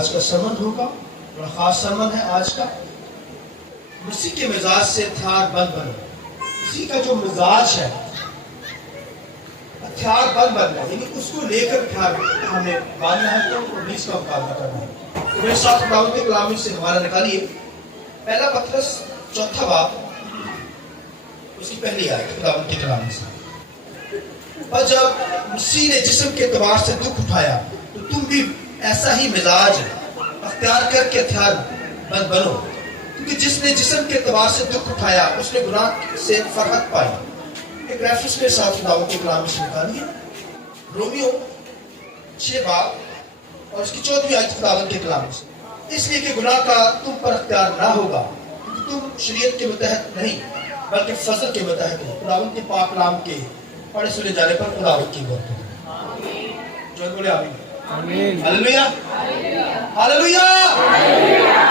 آج کا سرمن ہوگا، بڑا خاص سرمن ہے آج کا۔ مسیح کے مزاج سے ہتھیار بند بنو۔ مسیح کا جو مزاج ہے ہتھیار بند بننا، یعنی اس کو لے کر ہتھیار ہمیں باندھنا ہے تو ابلیس کا مقابلہ کرنا ہے۔ تو میرے ساتھ خداوند کے کلام سے ہمارا نکالیے پہلا پطرس چوتھا باب، اس کی پہلی آیت خداوند کے کلام سے۔ اور جب مسیح نے جسم کے اعتبار سے دکھ اٹھایا تو تم بھی ایسا ہی مزاج اختیار کر کے ہتھیار بند بنو، کیونکہ جس نے جسم کے اعتبار سے دکھ اٹھایا اس نے گناہ سے فرحت پائی۔ ایک ریفرنس کے ساتھ خداوند کے کلام سے نکالیے رومیو 6 باب اور اس کی 14ویں آیت خداوند کے کلام سے۔ اس لیے کہ گناہ کا تم پر اختیار نہ ہوگا، کیونکہ تم شریعت کے متحد نہیں بلکہ فضل کے متحد ہو۔ خداوند کے پاک کلام کے پڑھے سنے جانے پر خداوند کی برکت ہو۔ جو بولے آمین۔ آمین۔ Hallelujah hallelujah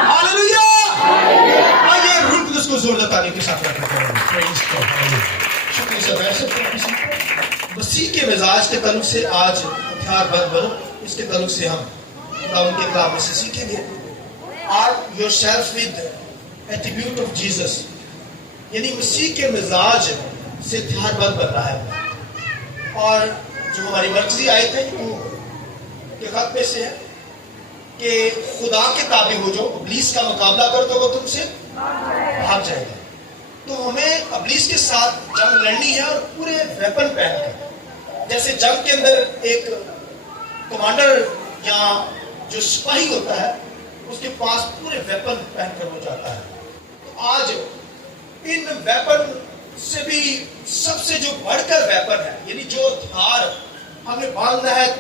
hallelujah. آئیے روح القدس کو زور دے کے ساتھ مسیح کے مزاج کے تعلق سے آج ہتھیار بند بنو۔ اس کے تعلق سے ہم خداوند کے کلام میں سے سیکھیں گے arm yourself with attribute of Jesus, یعنی مسیح کے مزاج سے ہتھیار بند بننا ہے۔ اور جو ہماری مرکزی آیت ہے وہ کے خط میں سے ہے کہ خدا کے تابع ہو جو ابلیس کا مقابلہ کر تو وہ تم سے بھاگ جائے گا۔ تو ہمیں ابلیس کے ساتھ جنگ لڑنی ہے اور پورے ویپن پہن کر، جیسے جنگ کے اندر ایک کمانڈر یا جو سپاہی ہوتا ہے اس کے پاس پورے ویپن پہن کر وہ جاتا ہے۔ تو آج ان ویپن سے بھی سب سے جو بڑھ کر ویپن ہے، یعنی جو ہتھیار ہمیں باندھنا ہے،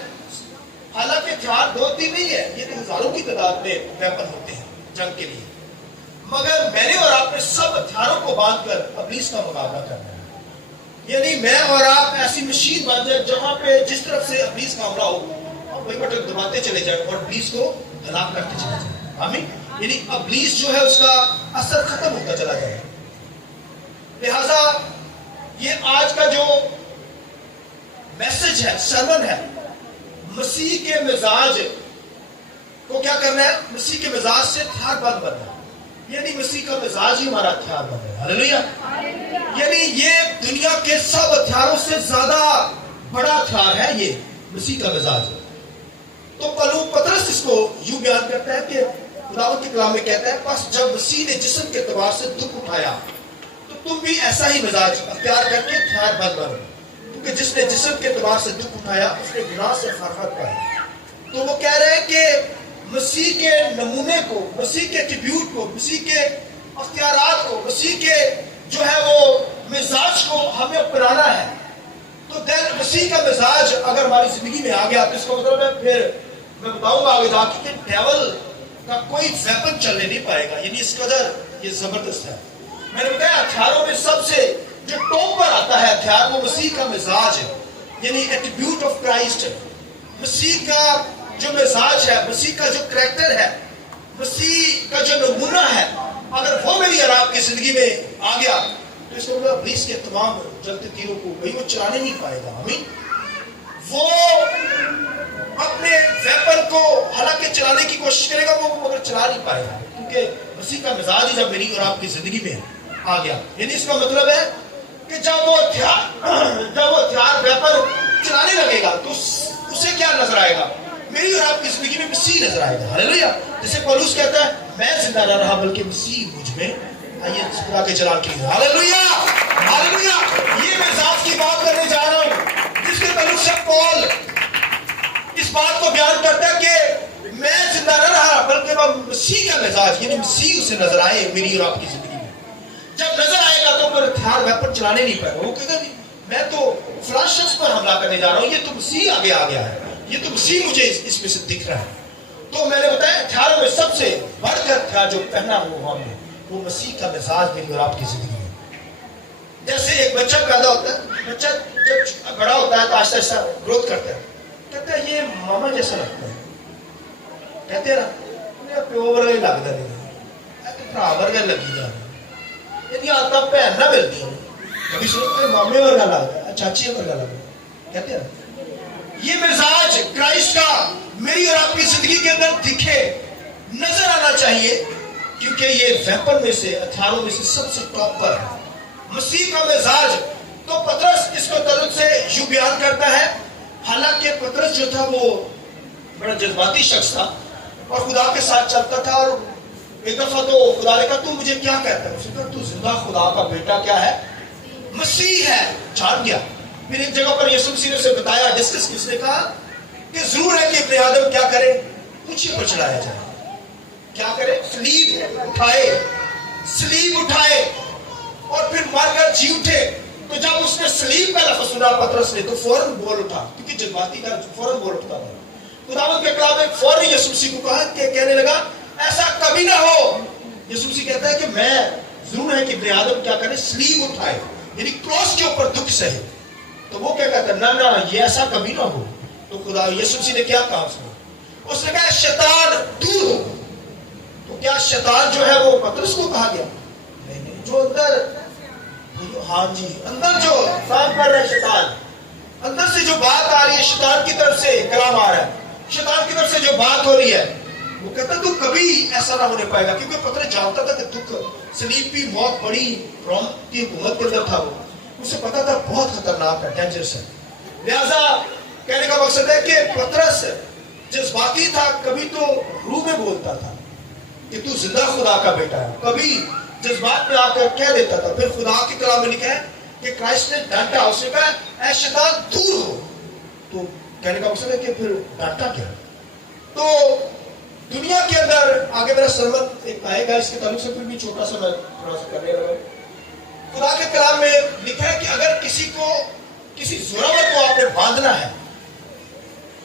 حالانکہ ہتھیار 2-3 نہیں ہے، یہ تو ہزاروں کی تعداد میں ویپن ہوتے ہیں جنگ کے لیے، مگر میں نے اور آپ نے سب ہتھیاروں کو باندھ کر ابلیس کا مقابلہ کرنا ہے۔ یعنی میں اور آپ ایسی مشین بن جائے جہاں پہ جس طرف سے ابلیس کا حملہ ہو اور وہی بٹن دباتے چلے جائیں اور ابلیس کو ہلاک کرتے چلے جائیں۔ آمین۔ یعنی ابلیس جو ہے اس کا اثر ختم ہوتا چلا جائے۔ لہذا یہ آج کا جو میسج ہے، سرمن ہے، مسیح کے مزاج کو کیا کرنا ہے؟ مسیح کے مزاج سے ہتھیار بند بننا ہے، یعنی مسیح کا مزاج ہی ہمارا ہتھیار بند ہے۔ ہاللویا۔ یعنی یہ دنیا کے سب ہتھیاروں سے زیادہ بڑا ہتھیار ہے یہ مسیح کا مزاج۔ تو پطرس اس کو یوں بیان کرتا ہے کہ خداوند کے کلام میں کہتا ہے بس جب مسیح نے جسم کے اعتبار سے دکھ اٹھایا تو تم بھی ایسا ہی مزاج اختیار کر کے ہتھیار بند بنو، کیونکہ جس نے جسم کے اعتبار سے دکھ اٹھایا اس نے گناہ سے فرحت پائی۔ تو وہ کہہ رہے ہیں کہ مسیح کے نمونے کو، مسیح کے ایٹریبیوٹ کو، مسیح کے اختیارات کو، مسیح کے جو ہے وہ مزاج کو ہمیں اپنانا ہے۔ تو دین مسیح کا مزاج اگر ہماری زندگی میں آ گیا تو اس کا مطلب ہے پھر میں بتاؤں گا آگے جا کے کہ ڈیول کا کوئی ویپن چلنے نہیں پائے گا، یعنی اس قدر یہ زبردست ہے۔ میں نے بتایا ہتھیاروں میں سب سے جو ٹاپ پر آتا ہے ہتھیار وہ مسیح کا مزاج ہے، یعنی ایٹریبیوٹ آف کرائسٹ۔ مسیح کا جو مزاج ہے، مسیح کا جو کریکٹر ہے، مسیح کا جو نمونہ ہے، اگر وہ میری اور آپ کی زندگی میں آ گیا تو اس کو ابلیس کے تمام جلتے تیروں کو بھئی وہ چلانے نہیں پائے گا۔ آمین۔ وہ اپنے ویپن کو حالانکہ چلانے کی کوشش کرے گا وہ مگر چلا نہیں پائے گا، کیونکہ مسیح کا مزاج ہی جب میری اور آپ کی زندگی میں آ گیا، یعنی اس کا مطلب ہے کہ جب وہ ہتھیار ویپن چلانے لگے گا تو اسے کیا نظر آئے گا؟ میری اور آپ کی زندگی میں مسیح نظر آئے گا۔ ہاللویا۔ جیسے پولس کہتا ہے میں زندہ نہ رہا بلکہ مسیح مجھ میں۔ آئیے خدا کے جلال کے لیے ہاللویا ہاللویا۔ یہ میں ذات کی بات کرنے جا رہا ہوں جس کے تعلق سے پول اس بات کو بیان کرتا ہے کہ میں زندہ نہ رہا بلکہ وہ مسیح کا مزاج، یعنی مسیح اسے نظر آئے میری اور آپ کی زندگی میں۔ جب نظر آئے گا تو پھر ہتھیار ویپن چلانے نہیں پائے گا، وہ کہے گا میں تو فلاں شخص پر حملہ کرنے جا رہا ہوں، یہ تو مسیح آگے آ گیا ہے، یہ تو مسیح مجھے اس میں سے دکھ رہا ہے۔ تو میں نے بتایا ہتھیاروں میں سب سے بڑھ کر ہتھیار جو پہنا ہوا ہم نے وہ مسیح کا مزاج میری اور آپ کی زندگی میں۔ جیسے ایک بچہ پیدا ہوتا ہے، بچہ جب بڑا ہوتا ہے تو آہستہ آہستہ گروتھ کرتا ہے، کہتا ہے یہ ماما جیسا لگتا ہے، کہتے ہیں نا پیو ورگا ہی لگتا نہیں، بھرا ورگا لگی جا رہا، یعنی آتا بہن نہ ملتی ہے، کبھی سنتے مامے ورگا لگتا ہے، چاچی ورگا لگتا ہے، کہتے ہیں یہ مزاج کرائسٹ کا میری اور آپ کی زندگی کے اندر دکھے، نظر آنا چاہیے، کیونکہ یہ ویپن میں سے، ہتھیاروں میں سے سب سے ٹاپ پر ہے مسیح کا مزاج۔ تو پطرس اس کو تعلق سے یوں بیان کرتا ہے، حالانکہ پطرس جو تھا وہ بڑا جذباتی شخص تھا اور خدا کے ساتھ چلتا تھا، اور ایک دفعہ تو خدا نے کہا تو مجھے کیا کہتا ہے؟ اس نے کہا تو زندہ خدا کا بیٹا کیا ہے؟ مسیح ہے۔ جان گیا۔ پھر ایک جگہ پر یسوع مسیح نے اسے بتایا، ڈسکس کی، اس نے کہا کہ ضرور ہے کہ ابن آدم کیا کرے؟ پوچھے پر چڑھایا جائے۔ کیا کرے؟ سلیب اٹھائے، سلیب اٹھائے اور پھر مر کر جی اٹھے۔ تو جب اس نے سلیب کا لفظ سنا پطرس نے تو فوراً بول اٹھا، کیونکہ جذباتی کا فوراً بول اٹھتا تھا۔ خداوند کے کلام میں فوراً یسوع مسیح کو کہا کہ کہنے لگا ایسا کبھی نہ ہو۔ یسوع مسیح کہتا ہے کہ میں ضرور ہے کہ ابن آدم کیا کرے؟ سلیب اٹھائے، یعنی کراس کے اوپر دکھ سہے۔ تو وہ کیا کہتا ہے؟ نہ یہ ایسا کبھی نہ ہو۔ تو خدا یسوع مسیح نے کیا کہا اس نے کہا شیطان دور ہو۔ تو کیا شیطان جو ہے وہ پطرس کو کہا گیا؟ نہیں، جو اندر، ہاں جی، اندر جو کام کر رہا ہے شیطان، اندر سے جو بات آ رہی ہے، شیطان کی طرف سے کلام آ رہا ہے، شیطان کی طرف سے جو بات ہو رہی ہے، وہ کہتا ہے تو کبھی ایسا نہ ہونے پائے گا، کیونکہ پطرس جانتا تھا کہ دکھ، صلیب کی موت بڑی روم کی حکومت کے اندر تھا، وہ اسے پتا تھا بہت خطرناک ہے، ڈینجرس ہے۔ لہذا کہنے کا مقصد ہے کہ پطرس جذباتی تھا، کبھی تو روح میں بولتا تھا کہ تو زندہ خدا کا بیٹا ہے، کبھی جذبات میں آ کر کہہ دیتا تھا۔ پھر خدا کے کلام میں لکھا ہے کہ کرائسٹ نے ڈانٹا، اس نے کہا اے شیطان دور ہو۔ تو کہنے کا مقصد ہے کہ پھر ڈانٹا کیا؟ تو دنیا کے اندر آگے میرا سرمن ایک آئے گا، اس کے تعلق سے پھر بھی چھوٹا سا میں تھوڑا سا کرنے لگا۔ خدا کے کلام میں لکھا ہے کہ اگر کسی کو، کسی زوراور کو آپ نے باندھنا ہے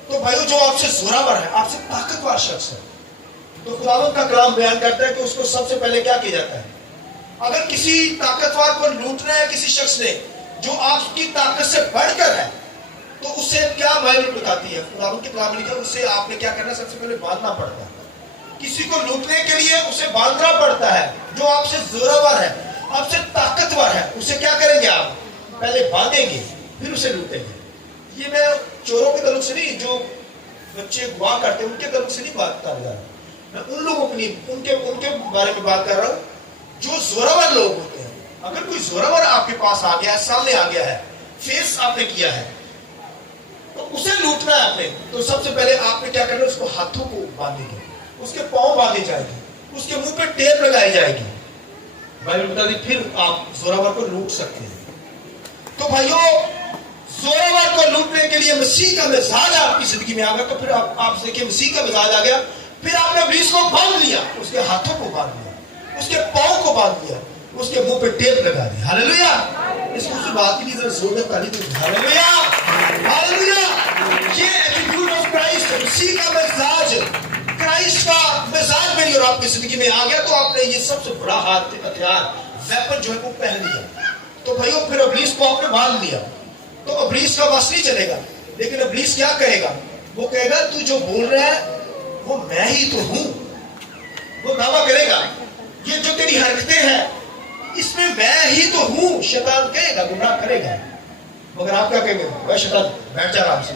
تو بھائیو جو آپ سے زوراور ہے، آپ سے طاقتور شخص ہے، تو خداوند کا کلام بیان کرتا ہے کہ اس کو سب سے پہلے کیا کیا جاتا ہے؟ اگر کسی طاقتور کو لوٹنا ہے کسی شخص نے جو آپ کی طاقت سے بڑھ کر ہے، تو اس سے کیا معنی بتاتی ہے؟ خداوند کے کلام میں لکھا ہے اسے آپ نے کیا کرنا ہے؟ سب سے پہلے باندھنا پڑتا ہے۔ کسی کو لوٹنے کے لیے اسے باندھنا پڑتا ہے، جو آپ سے زوراور ہے، آپ سے طاقتور ہے، اسے کیا کریں گے؟ آپ پہلے باندھیں گے پھر اسے لوٹیں گے۔ یہ میں چوروں کے تعلق سے نہیں، جو بچے گوا کرتے ہیں ان کے تعلق سے نہیں بات کر رہا، میں ان لوگوں کی ان کے بارے میں بات کر رہا ہوں جو زوراور لوگ ہوتے ہیں۔ اگر کوئی زوراور آپ کے پاس آ گیا ہے، سامنے آ گیا ہے، فیس آپ نے کیا ہے، تو اسے لوٹنا ہے آپ نے، تو سب سے پہلے آپ نے کیا کرنا ہے؟ اس کو ہاتھوں کو باندھیں گے، اس کے پاؤں باندھے جائیں گے، اس کے منہ پہ ٹیپ لگائی جائے گی، بائبل بتا دی، پھر آپ زوراور کو لوٹ سکتے ہیں۔ تو بھائیو زوراور کو لوٹنے کے لیے مسیح کا مزاج آپ کی زندگی میں آ گیا، تو پھر آپ دیکھیں مسیح کا مزاج آ گیا، پھر آپ نے ابلیس کو باندھ لیا، اس کے ہاتھوں کو باندھ لیا، اس کے پاؤں کو باندھ لیا، اس کے منہ پہ ٹیپ لگا دی۔ ہاللویا! اس کو بات کے لیے ذرا زور میں تعریف دو۔ ہاللویا! ہاللویا! یہ ایٹیٹیوڈ آف کرائسٹ، مسیح کا مزاج، کرائسٹ کا مزاج میری اور آپ کی زندگی میں آ گیا، تو آپ نے یہ سب سے بڑا ہتھیار، ویپن جو ہے وہ پہن لیا۔ تو بھائیو پھر ابلیس کو آپ نے باندھ لیا، تو ابلیس کا بس نہیں چلے گا، لیکن ابلیس کیا کہے گا؟ وہ کہے گا تو جو بول رہا ہے وہ میں ہی تو ہوں، وہ دعویٰ کرے گا یہ جو تیری حرکتیں ہیں اس میں میں ہی تو ہوں، شیطان کہے گا، گمراہ کرے گا، مگر آپ کیا کہیں گے؟ وہ شیطان بیٹھ جا آرام سے،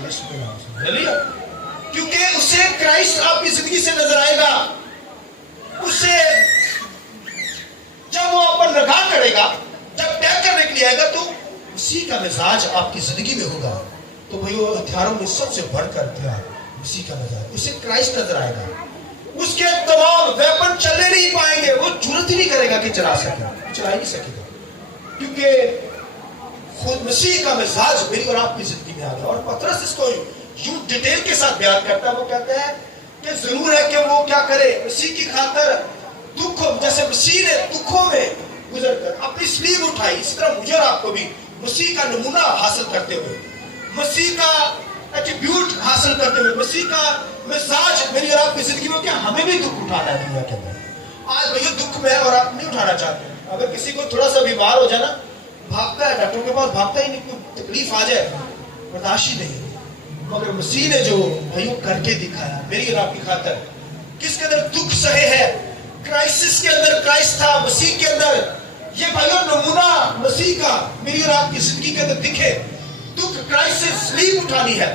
کیونکہ اسے کرائسٹ آپ کی زندگی سے نظر آئے گا، اسے جب وہ آپ پر نگاہ کرے گا، جب اٹیک کرنے کے لیے آئے گا، تو اسی کا مزاج آپ کی زندگی میں ہوگا۔ تو بھائیو ہتھیاروں میں سب سے بڑھ کر ہتھیار اسی کا مزاج، اسے کرائسٹ نظر آئے گا، اس کے تمام ویپن چلنے نہیں پائیں گے، وہ جرات ہی نہیں کرے گا کہ چلا سکے، چلا ہی نہیں سکے گا، کیونکہ خود مسیح کا مزاج میری اور آپ کی زندگی میں آ گیا۔ اور پطرس اس کو یوں ڈیٹیل کے ساتھ بیان کرتا ہے، وہ کہتا ہے کہ ضرور ہے کہ وہ کیا کرے؟ مسیح کی خاطر دکھ، جیسے مسیح نے دکھوں میں گزر کر اپنی سلیب اٹھائی، اس طرح مجھے اور آپ کو بھی مسیح کا نمونہ حاصل کرتے ہوئے، مسیح کا ایٹیٹیوڈ حاصل کرتے ہوئے، مسیح کا مزاج میری اور آپ کی زندگی میں، کہ ہمیں بھی دکھ اٹھانا ہے دنیا کے اندر۔ آج بھائیو دکھ میں اور آپ نہیں اٹھانا چاہتے، اگر کسی کو تھوڑا سا بیمار ہو جائے نا، بھاگتا ہے ڈاکٹر کے پاس، بھاگتا ہی نہیں، کوئی تکلیف آ جائے برداشت ہی نہیں، مگر مسیح نے جو بھائیو کر کے دکھایا میری اور آپ کی خاطر، کس کے اندر دکھ سہے ہے، کرائسس کے اندر کرائسٹ تھا، مسیح کے اندر، یہ بھائیو نمونہ مسیح کا میری اور آپ کی زندگی کے اندر دکھے۔ دکھ کرائسٹ سے سلیب اٹھانی ہے،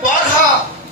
12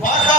12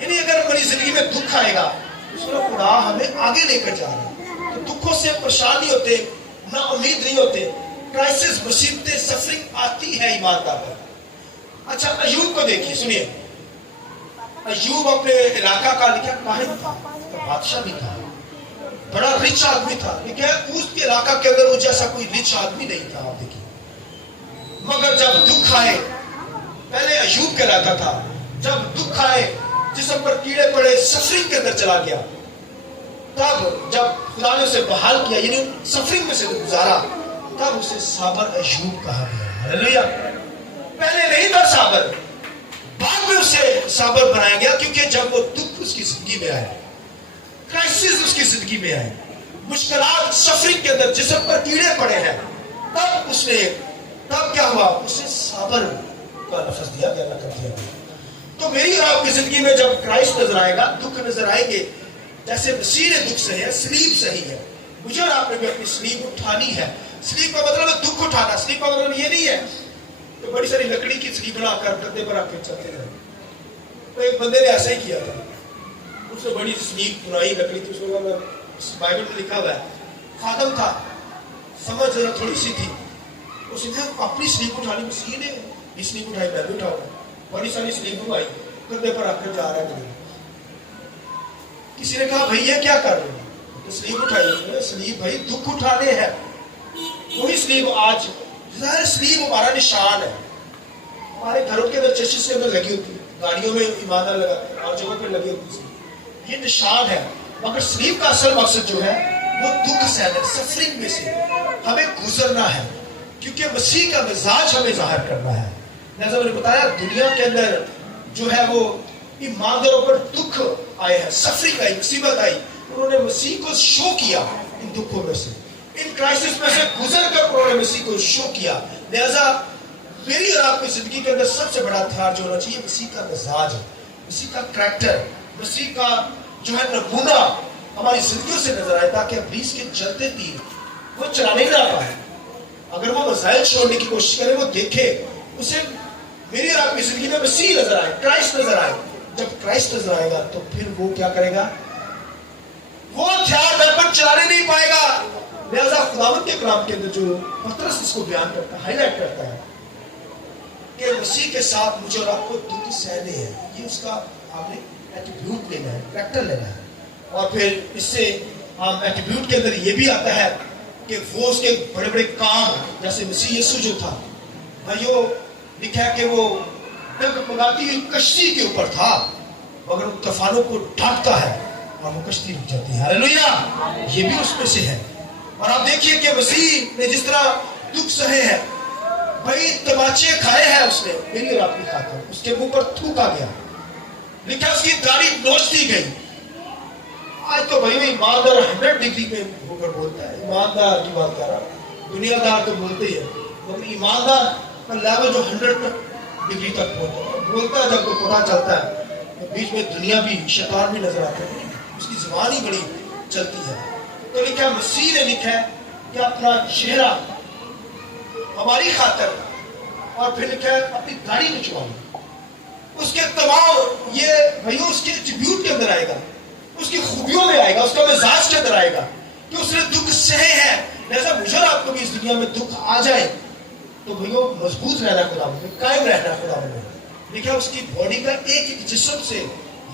یعنی اگر ہماری زندگی میں دکھ آئے گا تو خدا ہمیں آگے لے کر جا رہا ہے. تو دکھوں سے پریشان نہیں ہوتے, نا امید نہیں ہوتے. کرائسس, مصیبتیں, سفرنگ آتی ہے ایماندار پر. اچھا ایوب کو دیکھیے, سنیے. ایوب اپنے علاقہ کا لکھا کاہن تھا, بادشاہ بھی تھا, بڑا رچ آدمی تھا, لیکن اس کے علاقہ کے اندر وہ جیسا کوئی رچ آدمی نہیں تھا. آپ دیکھیے, مگر جب دکھ آئے, پہلے ایوب کے علاقہ تھا, جب دکھ آئے, جسم پر کیڑے پڑے, سفرنگ کے اندر چلا گیا, تب جب خدا نے اسے بحال کیا, یعنی سفرنگ میں سے گزارا, تب اسے صابر ایوب کہا گیا. ہاللیلویہ. پہلے نہیں تھا صابر, بعد میں اسے صابر بنایا گیا, کیونکہ جب وہ دکھ اس کی زندگی میں آئے, کرائسس اس کی زندگی میں آئے, مشکلات, سفرنگ کے اندر جسم پر کیڑے پڑے ہیں, تب کیا ہوا, اسے صابر کا لفظ دیا گیا, نہ کر دیا گیا. تو میری اور آپ کی زندگی میں جب کرائسٹ نظر آئے گا, دکھ نظر آئیں گے, جیسے مسیح نے دکھ سہے, سلیب سہی ہے, مجھے اور آپ نے بھی اپنی سلیب اٹھانی ہے. سلیب کا مطلب ہے دکھ اٹھانا. سلیب کا مطلب یہ نہیں ہے تو بڑی ساری لکڑی کی سلیب بنا کر کندھے پر آپ کے چلتے رہے. تو ایک بندے نے ایسا ہی کیا تھا, اس نے بڑی سلیب بنائی لکڑی کی, اس میں بائبل میں لکھا ہوا ہے, خادم تھا, سمجھ ذرا تھوڑی سی تھی, اس نے اپنی سلیب اٹھانی, مسیح نے اس سلیب اٹھائی, میں بھی اٹھاؤں, بڑی ساری سلیب آئی, کندھے پر رکھ کر جا رہا ہے. کسی نے کہا بھائی یہ کیا کر رہے ہیں, تو سلیب اٹھائی. سلیب بھائی دکھ اٹھانے ہیں. وہی سلیب آج, ظاہر سلیب ہمارا نشان ہے, ہمارے گھروں کے اندر چرچز کے اندر لگی ہوتی ہے, گاڑیوں میں ایماندار لگا, اور جگہوں پہ لگی ہوتی ہے, یہ نشان ہے. مگر سلیب کا اصل مقصد جو ہے وہ دکھ سہنا, سفرنگ میں سے ہمیں گزرنا ہے, کیونکہ مسیح کا مزاج ہمیں ظاہر کرنا ہے. جیسا میں نے بتایا, دنیا کے اندر جو ہے وہ ایمانداروں پر دکھ آئے ہیں, سفرنگ آئی, مصیبت آئی, انہوں نے مسیح کو شو کیا ان دکھوں میں سے, ان کرائسس میں سے گزر کر انہوں نے مسیح کو شو کیا. لہذا میری اور آپ کی زندگی کے اندر سب سے بڑا ہتھیار جو ہونا چاہیے, مسیح کا مزاج, مسیح کا کریکٹر, مسیح کا جو ہے نمونہ ہماری زندگیوں سے نظر آئے, تاکہ ابلیس کے چلتے تیر وہ چلانے نہ پائے. اگر وہ مسائل چھوڑنے کی کوشش کرے, وہ دیکھے, اسے میری اور آپ کی زندگی میں مسیح نظر آئے, کرائسٹ نظر آئے. جب کرائسٹ نظر آئے گا تو پھر وہ کیا کرے گا, وہ ہتھیار ویپن چلانے نہیں پائے گا. لہذا خداوند کے کلام کے اندر جو پترس اس کو بیان کرتا ہے, ہائی لائٹ کرتا ہے کہ مسیح کے ساتھ مجھے اور آپ کو دکھ سہنے ہیں, یہ اس کا آپ نے ایٹیٹیوڈ لینا ہے, کریکٹر لینا ہے. اور پھر اس سے ہم ایٹیٹیوڈ کے اندر یہ بھی آتا ہے کہ وہ اس کے بڑے بڑے کام, جیسے مسیح یسوع جو تھا, بھائیو لکھا ہے کہ وہ ڈگمگاتی ہوئی کشتی کے اوپر تھا, مگر وہ طوفانوں کو ڈھانپتا ہے اور وہ کشتی رک جاتی ہے. ہاللیلویہ. یہ بھی اس میں سے ہے. اور آپ دیکھیے کہ مسیح نے جس طرح دکھ سہے ہیں, بھائی تماچے کھائے ہیں اس نے میری اور آپ کی خاطر, اس کے منہ پر تھوکا گیا, لکھا اس کی داڑھی نوچ دی گئی. آج تو بھائی ایماندار 100 ڈگری پہ ہو کر بولتا ہے, ایماندار کی بات کر رہا, دنیا دار تو بولتے ہی ہے, مگر ایماندار کا لیول جو 100 ڈگری تک بولتا ہے, جب تو پتا چلتا ہے بیچ میں دنیا بھی, شیطان بھی نظر آتا ہے, اس کی زبان ہی بڑی چلتی ہے. تو لکھا مسیح نے لکھا ہے کہ اپنا چہرہ ہماری خاطر, اور پھر لکھا ہے اپنی داڑھی نچوائی. اس کے تمام یہ بھائیو اس کے ایٹریبیوٹ کے اندر آئے گا, اس کی خوبیوں میں آئے گا, اس کا مزاج کے اندر آئے گا کہ اس نے دکھ سہے ہیں. لہذا مجھے اور آپ کو بھی اس دنیا میں دکھ آ جائے تو بھائیو مضبوط رہنا خدا میں, قائم رہنا خدا میں. دیکھا اس کی باڈی کا ایک ایک جسم سے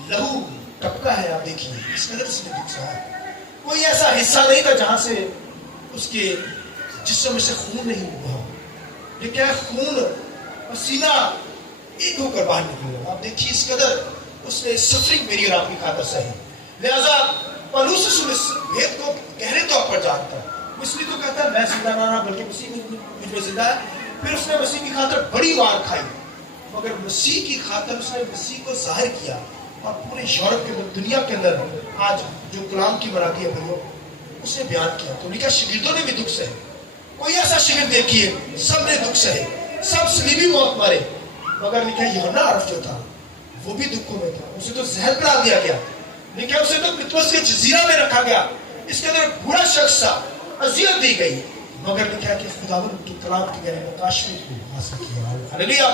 لہو ٹپکا ہے, آپ دیکھیے اس قدر اس نے دکھ سہا. کوئی ایسا حصہ نہیں تھا جہاں سے اس کے جسم میں سے خون نہیں بہا. دیکھا خون پسینہ ایک ہو کر باہر نکلے. آپ دیکھیے اس قدر اس نے سفرنگ میری اور آپ کی خاطر سہی. لہذا پولس اس بھید کو گہرے طور پر جانتا ہے, اس لیے تو کہتا ہے میں زندہ نہ رہا بلکہ مسیح مجھ میں زندہ ہے. پھر اس نے مسیح کی خاطر بڑی مار کھائی, مگر مسیح کی خاطر اس نے مسیح کو ظاہر کیا. اور پورے یورپ کے اندر, دنیا کے اندر آج جو کلام کی مرادی ہے بھائیو, اس نے بیان کیا. تو لکھا شاگردوں نے بھی دکھ سہے. کوئی ایسا شاگرد دیکھیے, سب نے دکھ سہے, سب صلیبی موت مارے, مگر لکھا یوحنا عرف جو تھا وہ بھی دکھوں میں تھا. اسے تو زہر قرار دیا گیا, لکھا اسے تو پطرس کے جزیرہ میں رکھا گیا, اس کے اندر برا شخص تھا, اذیت دی گئی, مگر لکھا کہ خداوند کے کلام کی گہرے نقاشی کو حاصل کیا. ہاللیلویہ.